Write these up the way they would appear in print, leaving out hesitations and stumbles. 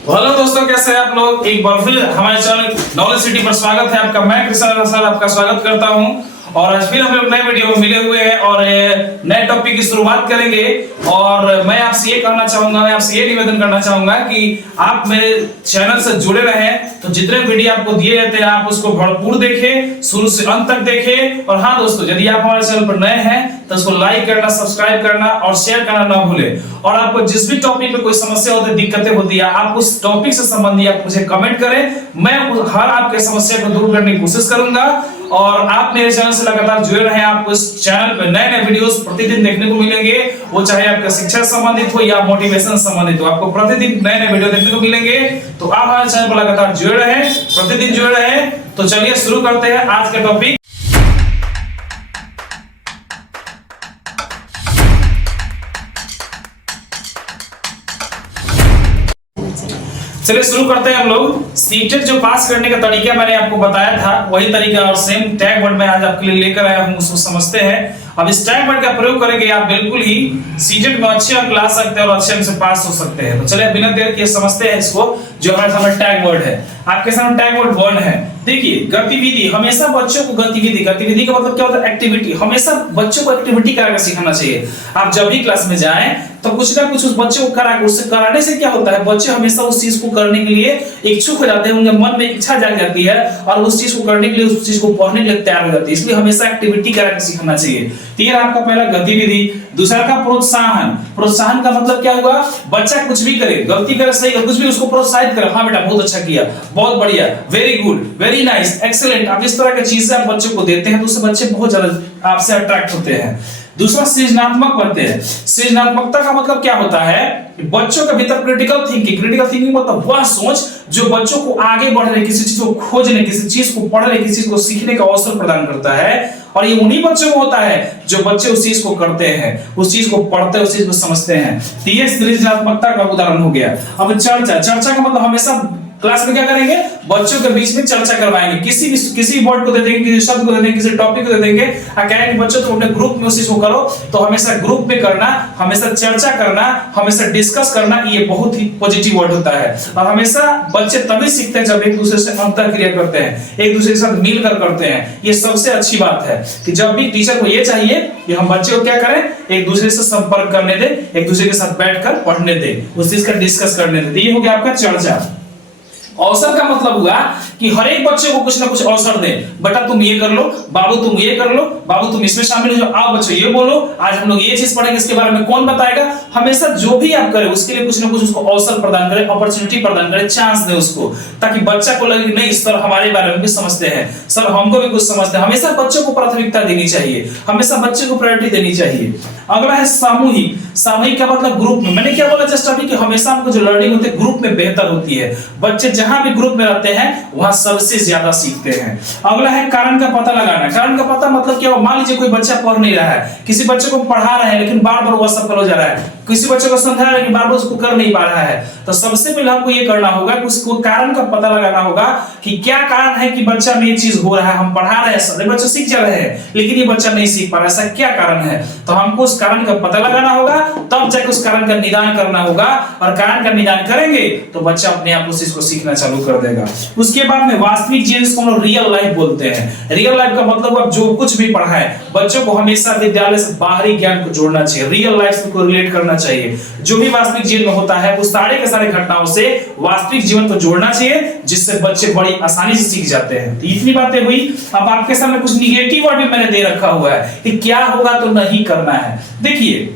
Hello दोस्तों, कैसे हैं आप लोग। एक बार फिर हमारे चैनल नॉलेज सिटी पर स्वागत है आपका। मैं कृष्ण सर आपका स्वागत करता हूं और आज फिर हम लोग नए वीडियो में मिले हुए हैं और नए टॉपिक की शुरुआत करेंगे। और मैं आपसे ये कहना चाहूंगा, मैं आपसे ये निवेदन करना चाहूंगा कि आप मेरे चैनल से जुड़े रहें। तो जितने वीडियो आपको दिए जाते हैं आप उसको भरपूर देखें, शुरू से अंत तक देखें। और हाँ दोस्तों, यदि आप हमारे चैनल पर नए हैं तो उसको लाइक करना, सब्सक्राइब करना और शेयर करना ना भूलें। और आपको जिस भी टॉपिक में कोई समस्या होती है, दिक्कतें होती है, आप उस टॉपिक से संबंधित आप मुझे कमेंट करें। मैं हर आपके समस्या को दूर करने की कोशिश करूंगा। और आप मेरे चैनल से लगातार जुड़े रहें। आपको इस चैनल पे नए नए वीडियोस प्रतिदिन देखने को मिलेंगे, वो चाहे आपका शिक्षा संबंधित हो या मोटिवेशन संबंधित हो, आपको प्रतिदिन नए नए वीडियो देखने को मिलेंगे। तो आप हमारे चैनल पर लगातार जुड़े रहें, प्रतिदिन जुड़े रहें। तो चलिए शुरू करते हैं आज का टॉपिक। चलिए शुरू करते हैं हम लोग। सीटेट जो पास करने का तरीका मैंने आपको बताया था, वही तरीका और सेम टैग वर्ड में आज आपके लिए लेकर आया हूं, उसको समझते हैं। अब इस टैग वर्ड का प्रयोग करेंगे आप बिल्कुल ही सीटेट में अच्छे अंक ला सकते हैं और अच्छे अंक से पास हो सकते हैं। तो चलिए बिना देर किए समझते हैं इसको। जो हमारे सामने टैग वर्ड है, आपके सामने टैग वर्ड वन है। देखिए, गतिविधि। हमेशा बच्चों को गतिविधि का मतलब क्या होता है? एक्टिविटी। हमेशा बच्चों को एक्टिविटी कराकर सिखाना चाहिए। आप जब भी क्लास में जाएं तो कुछ ना कुछ उस बच्चे को उससे कराने से क्या होता है, बच्चे हमेशा उस चीज को करने के लिए इच्छुक हो जाते हैं, उनके मन में इच्छा जाग जाती है और उस चीज को करने के लिए, उस चीज को पढ़ने के लिए तैयार हो जाते हैं। इसलिए हमेशा एक्टिविटी कराकर सिखाना चाहिए। तो ये आपका पहला गतिविधि। दूसरा का प्रोत्साहन। प्रोत्साहन का मतलब क्या हुआ? बच्चा कुछ भी करे, गलती करे, सही करे, कुछ भी उसको प्रोत्साहित करे। हाँ बेटा बहुत अच्छा किया, बहुत बढ़िया, very good, very nice, excellent. आप इस तरह की चीजें आप बच्चों को देते हैं तो उससे बच्चे बहुत ज्यादा आपसे अट्रैक्ट होते हैं। दूसरा सृजनात्मक बनते हैं। सृजनात्मकता का मतलब क्या होता है? बच्चों के भीतर क्रिटिकल थिंकिंग मतलब वह सोच जो बच्चों को आगे बढ़ने, किसी चीज को खोजने, किसी चीज को पढ़ने, किसी चीज को सीखने का अवसर प्रदान करता है। और ये उन्हीं बच्चों में होता है जो बच्चे उस चीज को करते हैं, उस चीज को पढ़ते हैं, उस चीज को समझते हैं। तो ये सृजनात्मकता का उदाहरण हो गया। अब चर्चा का मतलब हमेशा क्लास में क्या करेंगे? बच्चों के बीच में चर्चा करवाएंगे। किसी वर्ड को दे देंगे, किसी शब्द को दे देंगे, किसी टॉपिक को दे देंगे और कहेंगे बच्चों तुम अपने ग्रुप में उस चीज को करो। तो हमेशा ग्रुप में करना, हमेशा चर्चा करना, हमेशा डिस्कस करना, ये बहुत ही पॉजिटिव वर्ड होता है। और हमेशा बच्चे तभी सीखते हैं जब एक दूसरे से अंतरक्रिया करते हैं, एक दूसरे के साथ मिलकर करते हैं। ये सबसे अच्छी बात है कि जब भी टीचर को ये चाहिए कि हम बच्चे को क्या करें, एक दूसरे से संपर्क करने दें, एक दूसरे के साथ बैठकर पढ़ने दें, उस चीज का डिस्कस करने दें। ये हो गया आपका चर्चा। अवसर का मतलब हुआ कि हर एक बच्चे को कुछ ना कुछ अवसर दे। बेटा तुम ये कर लो, बाबू तुम ये कर लो, बाबू तुम इसमें शामिल हो जाओ, आओ बच्चों ये बोलो, आज हम लोग ये चीज पढ़ेंगे, इसके बारे में कौन बताएगा। हमेशा जो भी आप करें उसके लिए कुछ ना कुछ उसको अवसर प्रदान करें, अपॉर्चुनिटी प्रदान करें, चांस दे उसको, ताकि बच्चा को लगे नहीं सर हमारे बारे में भी समझते हैं, सर हमको भी कुछ समझते हैं। हमेशा बच्चों को प्राथमिकता देनी चाहिए, हमेशा बच्चे को प्रायोरिटी देनी चाहिए। अगला है सामूहिक। सामूहिक का मतलब ग्रुप में। मैंने क्या बोला जस्ट अभी कि हमेशा हमको जो लर्निंग होती है ग्रुप में बेहतर होती है। बच्चे जहां भी ग्रुप में रहते हैं वहां सबसे ज्यादा सीखते हैं। अगला है कारण का पता लगाना। कारण का पता मतलब क्या? मान लीजिए कोई बच्चा पढ़ नहीं रहा है, किसी बच्चे को पढ़ा रहे हैं लेकिन बार बार वो असफल हो जा रहा है, किसी बच्चे को समझा रहे हैं लेकिन बार बार उसको कर नहीं पा रहा है। तो सबसे पहले हमको ये करना होगा कि उसको कारण का पता लगाना होगा कि क्या कारण है कि बच्चा में ये चीज हो रहा है। हम पढ़ा रहे हैं, सारे बच्चे सीख जा रहे हैं लेकिन ये बच्चा नहीं सीख पा रहा है, ऐसा क्या कारण है? तो हमको उस कारण का पता लगाना होगा, तब जाकर उस कारण का निदान करना होगा। और कारण का निदान करेंगे तो बच्चा अपने आप उस चीज को सीखना चालू कर देगा। उसके बाद में वास्तविक जीवन को हम लोग रियल लाइफ बोलते हैं। रियल लाइफ का मतलब अब जो कुछ भी पढ़ा है बच्चों को हमेशा विद्यालय से बाहरी ज्ञान को जोड़ना चाहिए, रियल लाइफ से को रिलेट करना चाहिए। जो भी वास्तविक जीवन में होता है उस सारे के सारे घटनाओं से वास्तविक जीवन को जोड़ना चाहिए, जिससे बच्चे बड़ी आसानी से सीख जाते हैं। तो इतनी बातें हुई। अब आपके सामने कुछ निगेटिव वर्ड भी मैंने दे रखा हुआ है कि क्या होगा तो नहीं करना है। देखिए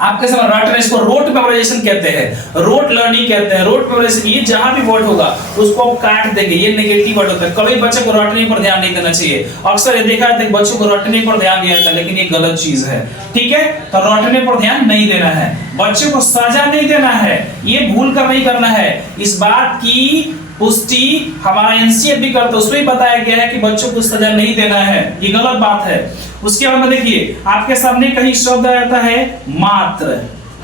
आपके सामने रट रेस को रोट मेमोराइजेशन कहते हैं, रोट लर्निंग कहते हैं, रोट मेमोराइजेशन। ये जहां भी वर्ड होगा उसको आप काट देंगे, ये नेगेटिव वर्ड होता है। कभी बच्चे को रटने पर ध्यान नहीं देना चाहिए। अक्सर ये देखा जाता है बच्चों को रटने पर ध्यान दिया जाता है, लेकिन ये गलत चीज है। ठीक है, तो रटने पर ध्यान नहीं देना है, बच्चों को सजा नहीं देना है, ये भूल कर नहीं करना है। इस बात की पुष्टि हमारा एनसीएफ भी करता है, उसमें बताया गया है कि बच्चों को सजा नहीं देना है, ये गलत बात है। उसके बाद में देखिए आपके सामने कहीं शब्द आ जाता है मात्र।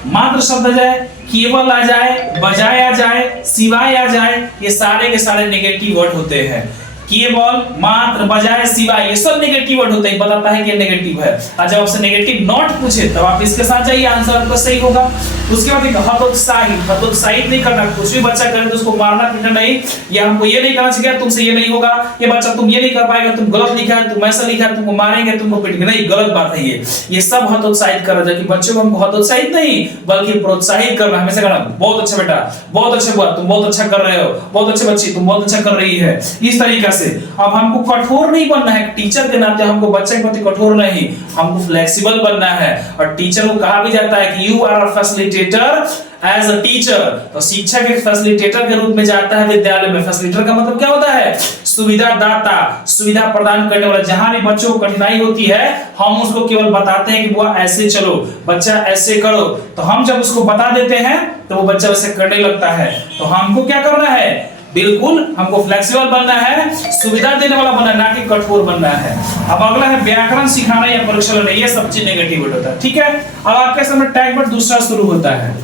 मात्र शब्द आ जाए, केवल आ जाए, बजाय आ जाए, सिवाय आ जाए, ये सारे के सारे नेगेटिव वर्ड होते हैं। केवल, मात्र, बजाय, सिवाय, ये सब नेगेटिव वर्ड होते हैं, बताता है कि ये नेगेटिव है। और जब आपसे नेगेटिव नॉट पूछे तब आप इसके साथ जाइए, आंसर आपका सही होगा। उसके बाद हतोत्साहित, हतोत्साहित नहीं करना, कुछ भी बच्चा करे तो उसको मारना पीटना नहीं, या हमको ये नहीं कहना चाहिए तुमसे ये नहीं होगा, ये बच्चा तुम ये नहीं कर पाएगा, तुम गलत लिखा है, तुम ऐसा लिखा है, तुमको मारेंगे, तुमको पीटेंगे, नहीं, गलत बात है ये सब हतोत्साहित कर रहा है कि बच्चों को हमको हतोत्साहित नहीं बल्कि प्रोत्साहित करना, हमेशा कहना बहुत अच्छा बेटा, बहुत अच्छा हुआ, तुम बहुत अच्छा कर रहे हो, बहुत अच्छे बच्ची, तुम बहुत अच्छा कर रही है, इस तरीके से। अब हमको कठोर नहीं बनना है, टीचर के नाते हमको बच्चे के प्रति कठोर नहीं, हमको फ्लेक्सिबल बनना है। और टीचर को कहा भी जाता है कि you are a facilitator as a teacher, तो शिक्षक एक फैसिलिटेटर के रूप में जाता है विद्यालय में। फैसिलिटेटर का मतलब क्या होता है? सुविधा दाता, सुविधा प्रदान करने वाला। जहां भी बच्चों को कठिनाई होती है हम उसको केवल बताते हैं कि बुआ ऐसे चलो, बच्चा ऐसे करो, तो हम जब उसको बता देते हैं तो वो बच्चा वैसे करने लगता है। तो हमको क्या करना है? बिल्कुल हमको फ्लेक्सिबल बनना है, सुविधा देने वाला बनना है, ना कि कठोर बनना है। अब अगला है व्याकरण सिखाना या परीक्षा लेना, ये सब चीज नेगेटिव वर्ड होता है, ठीक है। अब आपके सामने टैग वर्ड दूसरा शुरू होता है।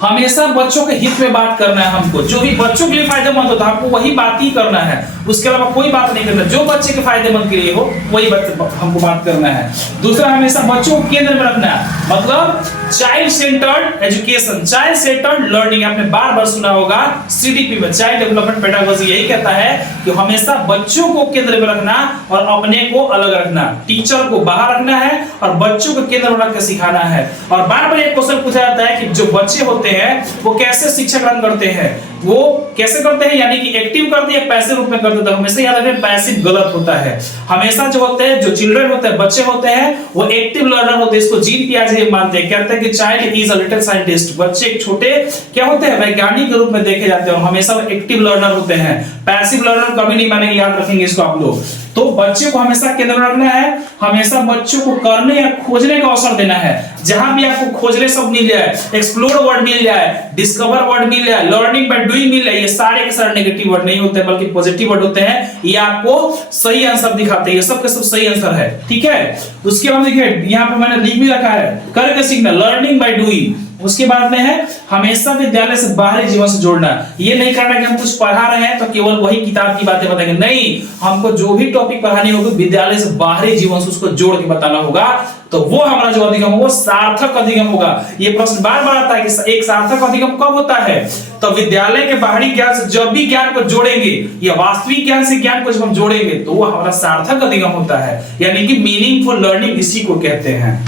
हमेशा बच्चों के हित में बात करना है हमको, जो भी बच्चों के लिए फायदेमंद होता है हमको वही बात ही करना है, उसके अलावा कोई बात नहीं करना। जो बच्चे के फायदेमंद के लिए हो वही हमको बात करना है। दूसरा, हमेशा बच्चों को केंद्र में रखना है, मतलब child centred education, child centred learning. आपने बार बार सुना होगा सीडीपी में, चाइल्ड डेवलपमेंट पेडागोजी, यही कहता है कि हमेशा बच्चों को केंद्र में रखना और अपने को अलग रखना, टीचर को बाहर रखना है और बच्चों को केंद्र में रखकर सिखाना है। और बार बार एक क्वेश्चन पूछा जाता है कि जो बच्चे होते हैं वो कैसे शिक्षा ग्रहण करते हैं, वो कैसे करते हैं, यानी कि एक्टिव करते हैं, पैसिव रूप में करते हैं। हमेशा याद रखें पैसिव गलत होता है। हमेशा जो होते हैं, जो चिल्ड्रन होते हैं, बच्चे होते हैं, वो एक्टिव लर्नर होते हैं। इसको जीन पियाजे मानते हैं, कहते हैं कि child is a little scientist. बच्चे एक छोटे क्या होते हैं? वैज्ञानिक के रूप में देखे जाते हैं और हमेशा वो एक्टिव लर्नर होते हैं। पैसिव लर्नर कभी नहीं मानेंगे, याद रखेंगे इसको आप लोग। तो बच्चे को हमेशा केंद्र में रखना है, हमेशा बच्चों को करने या खोजने का अवसर देना है। जहां भी आपको खोजने सब मिल जाए, एक्सप्लोर वर्ड मिल जाए, डिस्कवर वर्ड मिल जाए, लर्निंग बाय डूइंग मिल जाए, ये सारे के सारे नेगेटिव वर्ड नहीं होते बल्कि पॉजिटिव वर्ड होते हैं। ये आपको सही आंसर दिखाते हैं, ये सब के सब सही आंसर है, ठीक है। उसके बाद देखिए यहां पे मैंने लिख भी रखा है, करके सीखना, लर्निंग बाय डूइंग। उसके बाद में है हमेशा विद्यालय से बाहरी जीवन से जोड़ना। ये नहीं करना कि हम कुछ पढ़ा रहे हैं तो केवल वही किताब की बातें बताएंगे, नहीं, हमको जो भी टॉपिक पढ़ानी होगी विद्यालय से बाहरी जीवन से उसको जोड़ के बताना होगा, तो वो हमारा जो अधिगम वो सार्थक अधिगम होगा। ये प्रश्न बार बार आता है कि एक सार्थक अधिगम कब होता है? तो विद्यालय के बाहरी ज्ञान से जब भी ज्ञान को जोड़ेंगे या वास्तविक ज्ञान से ज्ञान को जब हम जोड़ेंगे तो वो हमारा सार्थक अधिगम होता है, यानी कि मीनिंगफुल लर्निंग इसी को कहते हैं।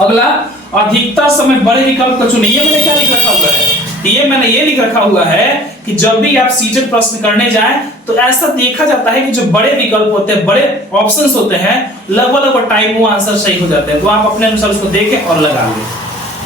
अगला, अधिकतर समय बड़े विकल्प को चुनिए। ये मैंने क्या लिख रखा हुआ है? ये मैंने ये लिख रखा हुआ है कि जब भी आप सीटेड प्रश्न करने जाएं तो ऐसा देखा जाता है कि जो बड़े विकल्प होते हैं, बड़े ऑप्शंस होते हैं, लगभग टाइम वो आंसर सही हो जाते हैं, तो आप अपने अनुसार उसको देखें और लगा लें।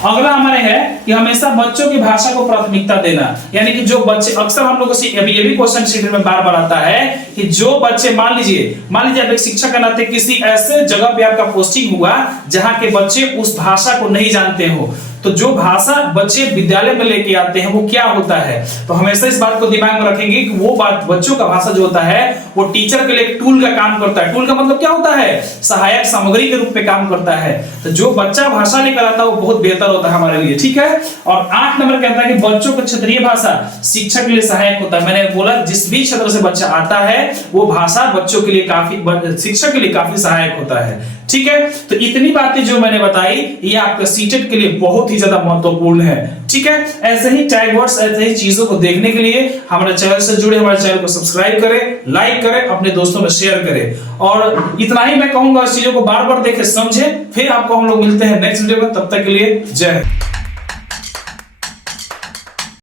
अगला हमारे है कि हमेशा बच्चों की भाषा को प्राथमिकता देना, यानी कि जो बच्चे, अक्सर हम लोगों से अभी ये भी क्वेश्चन शीट में बार बार आता है कि जो बच्चे मान लीजिए आप एक शिक्षक के नाते किसी ऐसे जगह पे आपका पोस्टिंग हुआ जहां के बच्चे उस भाषा को नहीं जानते हो, तो जो भाषा बच्चे विद्यालय में लेके आते हैं वो क्या होता है? तो हमेशा इस बात को दिमाग में रखेंगे कि वो बात, बच्चों का भाषा जो होता है वो टीचर के लिए एक टूल का काम करता है। टूल का मतलब क्या होता है? सहायक सामग्री के रूप में काम करता है। तो जो बच्चा भाषा लेकर आता है वो बहुत बेहतर होता है हमारे लिए, ठीक है। और 8 नंबर कहता है कि बच्चों का क्षेत्रीय भाषा शिक्षक के लिए सहायक होता है। मैंने बोला जिस भी क्षेत्र से बच्चा आता है वो भाषा बच्चों के लिए काफी, शिक्षक के लिए काफी सहायक होता है, ठीक है। तो इतनी बातें जो मैंने बताई ये आपका सीटेट के लिए बहुत ही ज्यादा महत्वपूर्ण है, ठीक है। ऐसे ही टैग वर्ड्स, ऐसे ही चीजों को देखने के लिए हमारे चैनल से जुड़े, हमारे चैनल को सब्सक्राइब करें, लाइक करें, अपने दोस्तों में शेयर करें। और इतना ही मैं कहूंगा, इस चीजों को बार बार देखें, समझें। फिर आपको हम लोग मिलते हैं नेक्स्ट वीडियो में, तब तक के लिए जय हिंद।